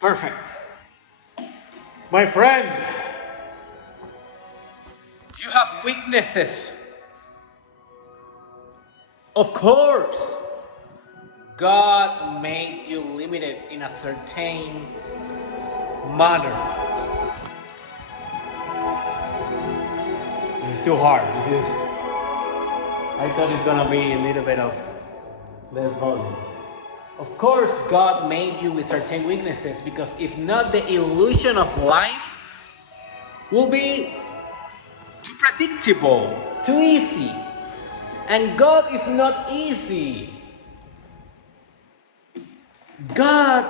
Perfect. My friend, you have weaknesses. Of course, God made you limited in a certain manner. It's too hard. I thought it's gonna be a little bit of less volume. Of course, God made you with certain weaknesses because if not, the illusion of life will be too predictable, too easy. And God is not easy. God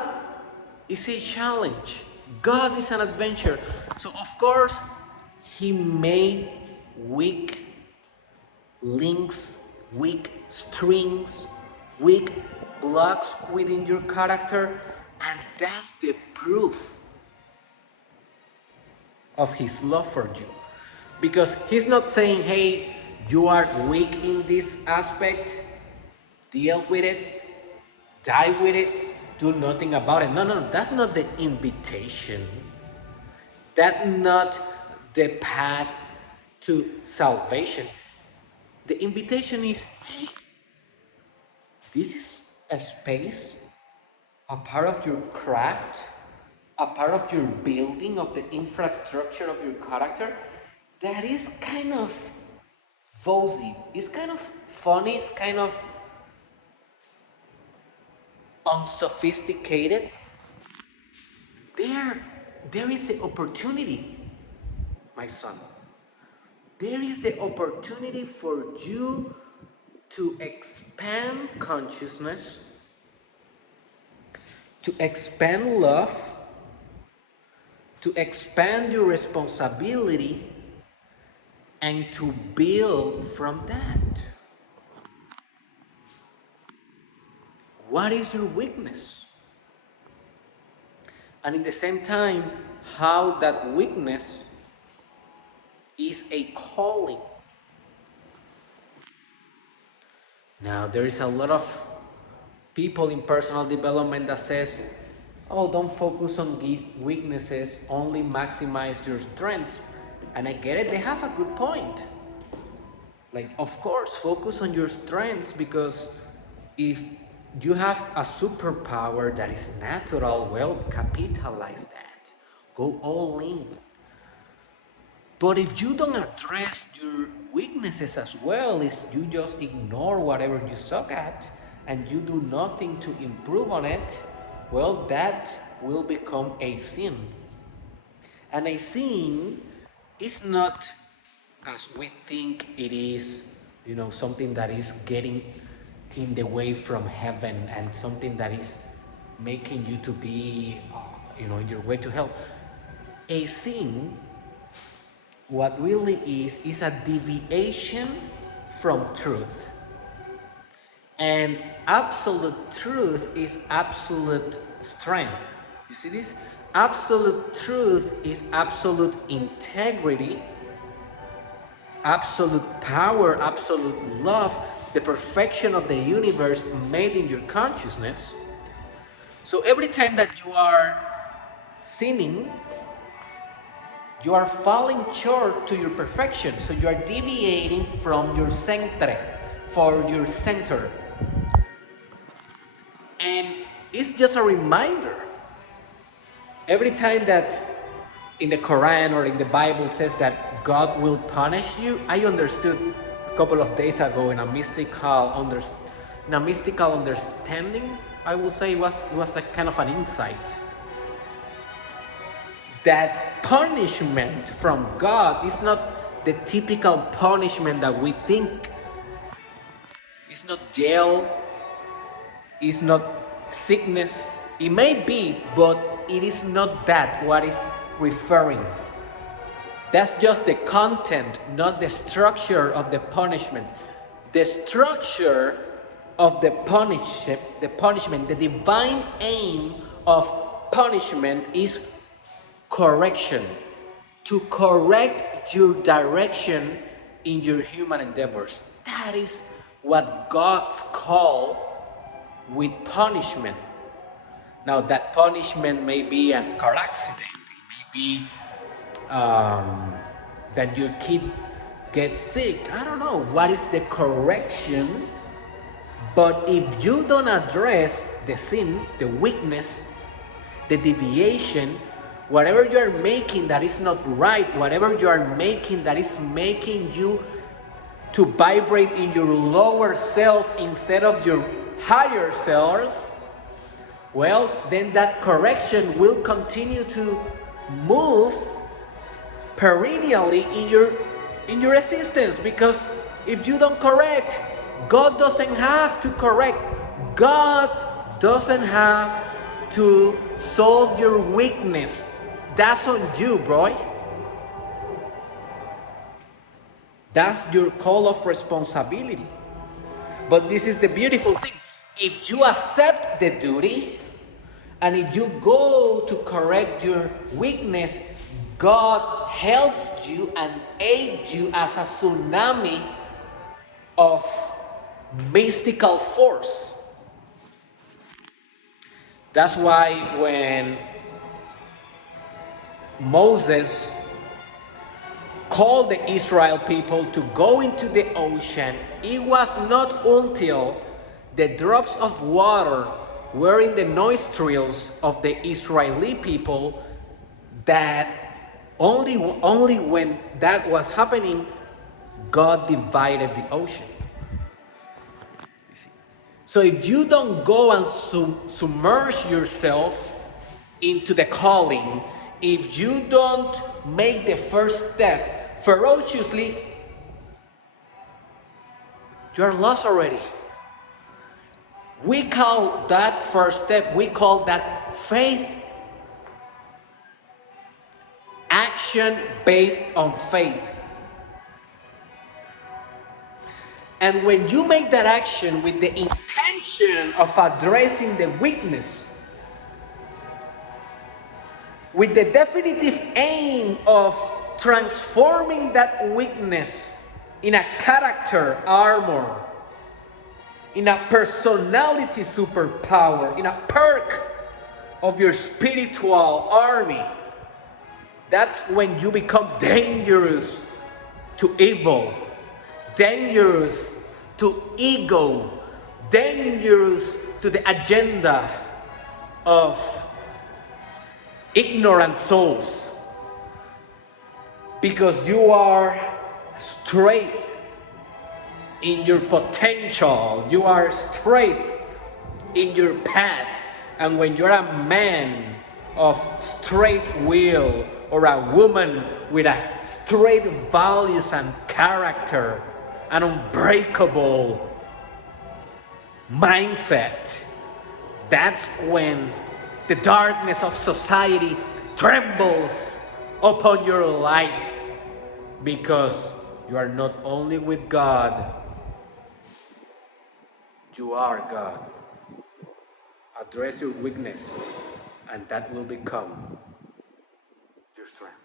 is a challenge. God is an adventure. So, of course, He made weak links, weak strings, weak blocks within your character. And that's the proof of His love for you. Because He's not saying, hey, you are weak in this aspect, deal with it, die with it, do nothing about it. No, no, that's not the invitation. That's not the path to salvation. The invitation is, hey, this is a space, a part of your craft, a part of your building, of the infrastructure of your character that is kind of fuzzy. It's kind of funny, it's kind of unsophisticated. There, there is the opportunity, my son. There is the opportunity for you to expand consciousness, to expand love, to expand your responsibility, and to build from that. What is your weakness? And in the same time, how that weakness is a calling. Now, there is a lot of people in personal development that says, oh, don't focus on weaknesses, only maximize your strengths. And I get it, they have a good point. Like, of course, focus on your strengths, because if you have a superpower that is natural, well, capitalize that. Go all in. But if you don't address your weaknesses as well, is you just ignore whatever you suck at and you do nothing to improve on it, well, that will become a sin. And a sin is not as we think it is, something that is getting in the way from heaven and something that is making you to be, in your way to hell. A sin, what really is a deviation from truth. And absolute truth is absolute strength. You see this? Absolute truth is absolute integrity, absolute power, absolute love, the perfection of the universe made in your consciousness. So every time that you are sinning, you are falling short to your perfection. So you are deviating from your centre, for your center. And it's just a reminder. Every time that in the Quran or in the Bible says that God will punish you, I understood a couple of days ago in a mystical understanding, I will say it was like kind of an insight. That punishment from God is not the typical punishment that we think. It's not jail, it's not sickness. It may be, but it is not that what is referring. That's just the content, not the structure of the punishment. The structure of the punishment, the divine aim of punishment is correction. To correct your direction in your human endeavors. That is what God's call with punishment. Now, that punishment may be a car accident, it may be um, that your kid gets sick. I don't know what is the correction, but if you don't address the sin, the weakness, the deviation, whatever you are making that is not right, whatever you are making that is making you to vibrate in your lower self instead of your higher self, well, then that correction will continue to move perennially in your existence, because if you don't correct, God doesn't have to correct. God doesn't have to solve your weakness. That's on you, bro. That's your call of responsibility. But this is the beautiful thing. If you accept the duty and if you go to correct your weakness, God helps you and aids you as a tsunami of mystical force. That's why when Moses called the Israel people to go into the ocean, it was not until the drops of water were in the nostrils of the Israeli people that only when that was happening, God divided the ocean. You see? So if you don't go and submerge yourself into the calling, if you don't make the first step ferociously, you are lost already. We call that first step, we call that faith. Action based on faith. And when you make that action with the intention of addressing the weakness, with the definitive aim of transforming that weakness in a character armor, in a personality superpower, in a perk of your spiritual army, that's when you become dangerous to evil, dangerous to ego, dangerous to the agenda of ignorant souls, because you are straight in your potential, you are straight in your path. And when you're a man of straight will, or a woman with a straight values and character, an unbreakable mindset, that's when the darkness of society trembles upon your light, because you are not only with God, you are God. Address your weakness, and that will become your strength.